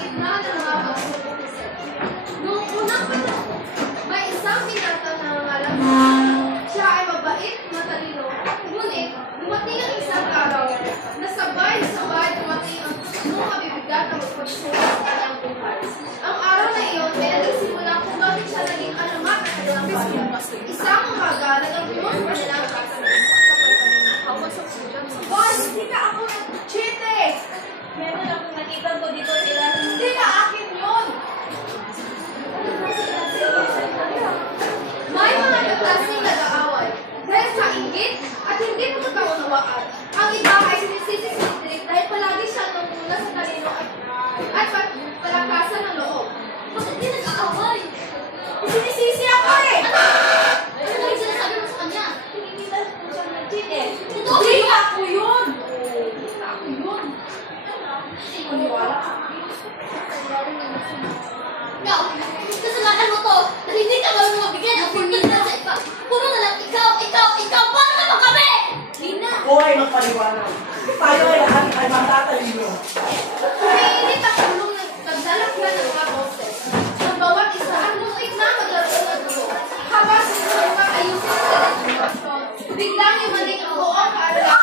gitna ng mga pagsusulit. Noong unang panahon, may isang binata na nangalan. Siya ay mabait, matalino, ngunit dumating ang isang araw na sabay-sabay dumating ang mga bibigat ng pagsusulit sa kanyang buhay. Ang araw na iyon ay nagsimula kung bakit siya naging alamat ng kanilang bayan. Isang umaga, nagagulong pa nila ang kasanin. Boy, hindi ka ako nag-cheat eh! Meron akong nakita ko dito sila. Hindi ka akin yun! May mga naglasing nag-aaway dahil sa inggit at hindi ko magkaunawaan. Ang iba ay sinisisi si Drake dahil palagi siya nanguna sa talino at palakasan ng loob. Bakit di nag-aaway? Sinisisi ako eh! Ano na yung sinasabi mo sa kanya? Hindi ba siya nag-cheat eh? Hindi ako yun! Ako yun! Maniwala ka. Ikaw, kasalanan mo to dahil hindi ka marunong mabigyan ng opportunity sa iba. Puro na lang ikaw! Paano naman kami? Lina! Hoy, magpaliwanag. Tayo ay lahat ay matatalino. Umiinit ang ulong ng nagdalakyan ng mga boses. Ang bawat isa at muntik na maglaro ng dugo. Habang sinusunod ayusin sa relasyon, biglang yumaling ang buong kaaralan.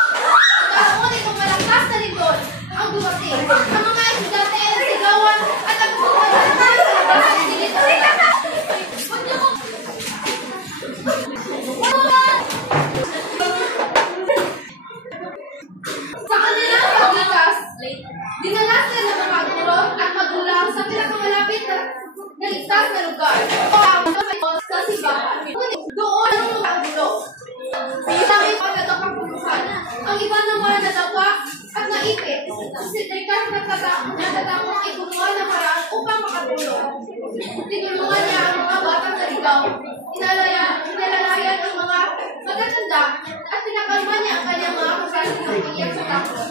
Karoon itong malakas na lindol ang dumating. Ang mga estudyante ay nasigawan at ang buhay na tayo sa labas ay silito. Huwag niyo ko! Sa kanilang paglikas, dinalas nila ng mga guro at magulang sa pinakamalapit na ligtas na lugar o sa simbahan. Doon ang mga gulo. Isang iba nagkakapuluhan. Ang iba naman nadawa at naipit. Si Trikas nagtatamong ay gumawa ng paraan upang makatulong. Tinulungan niya ang mga batang naligaw. Inalalayan ang mga matatanda at pinakalma niya ang kanyang mga kasaling ng iyak sa takot.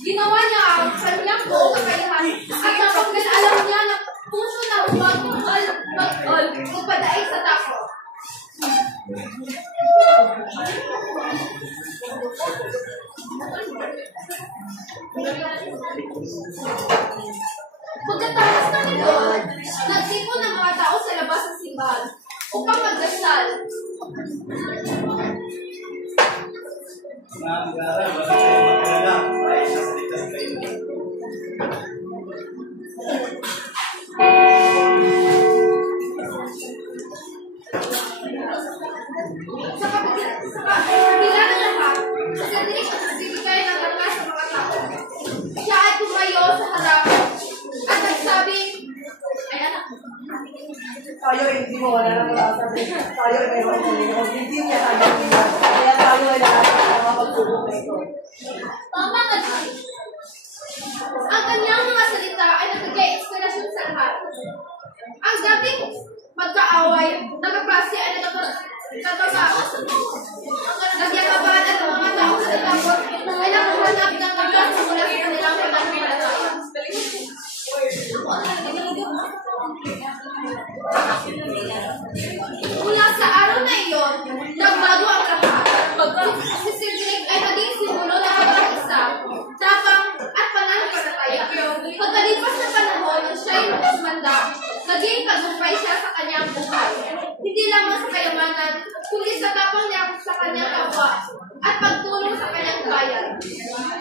Ginawa niya ang kanyang buong kakayahan at napagkat alam niya na puso na huwag mag-all kung padaig sa takot. Pagkatapos ng ito, nagsipon ng mga tao sa labas ng simbahan upang magdasal. Sa kabila ng lahat, si Cedric at nagbibigay ng lakas sa mga tao. Siya ay tumayo sa harap at nagsabing, ay anak, Tayo ay hindi mo wala ng masasabi. Tayo ay mayroon ng talino. Hindi niya tayo nila. Kaya tayo ay lahat ng mga pagtulong na ito. Tama ka dyan. ang kanyang mga salita ay nagbigay inspirasyon sa lahat. Ang dating magkaaway, nagkaklase ay nagyakaban at ang mga tao sa natakot ay nakahanap ng lakas mula sa kanilang pananampalataya. Mula sa araw na iyon, nagbago ang lahat. Si Cedric ay naging simbolo ng pag-isa, tapang at pananampalataya. Pagkalipas na panahon nang siya ay tumanda, naging tagumpay siya sa kanyang buhay. Hindi lamang sa kayamanan, kundi sa tapang niya sa kanyang kapwa at pagtulong sa kanyang bayan.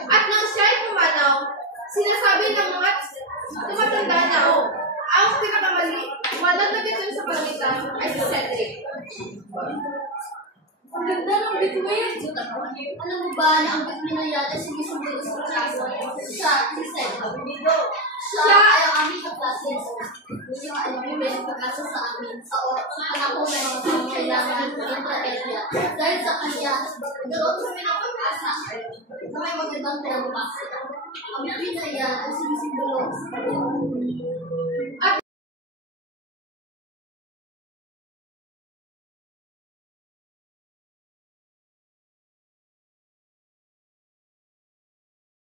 At nang siya ay pumanaw, sinasabi ng mga tumatanda na, ang pinakamalag na bituin sa pagitan ay si Cedric. Ang ganda ng bituin. Alam mo ba na ang bituin na yan ay sumisumbol sa klase sa Cedric? Siya ay ang aming kaklase. Hindi nga alam yung best kaklase sa amin. Sa panahon na yung kailangan ng tragedya. Dahil sa kanya, doon sa pinapagkasa na may magandang pinapagkasa. Ang bituin na yan ay sumisimbolo sa kanyang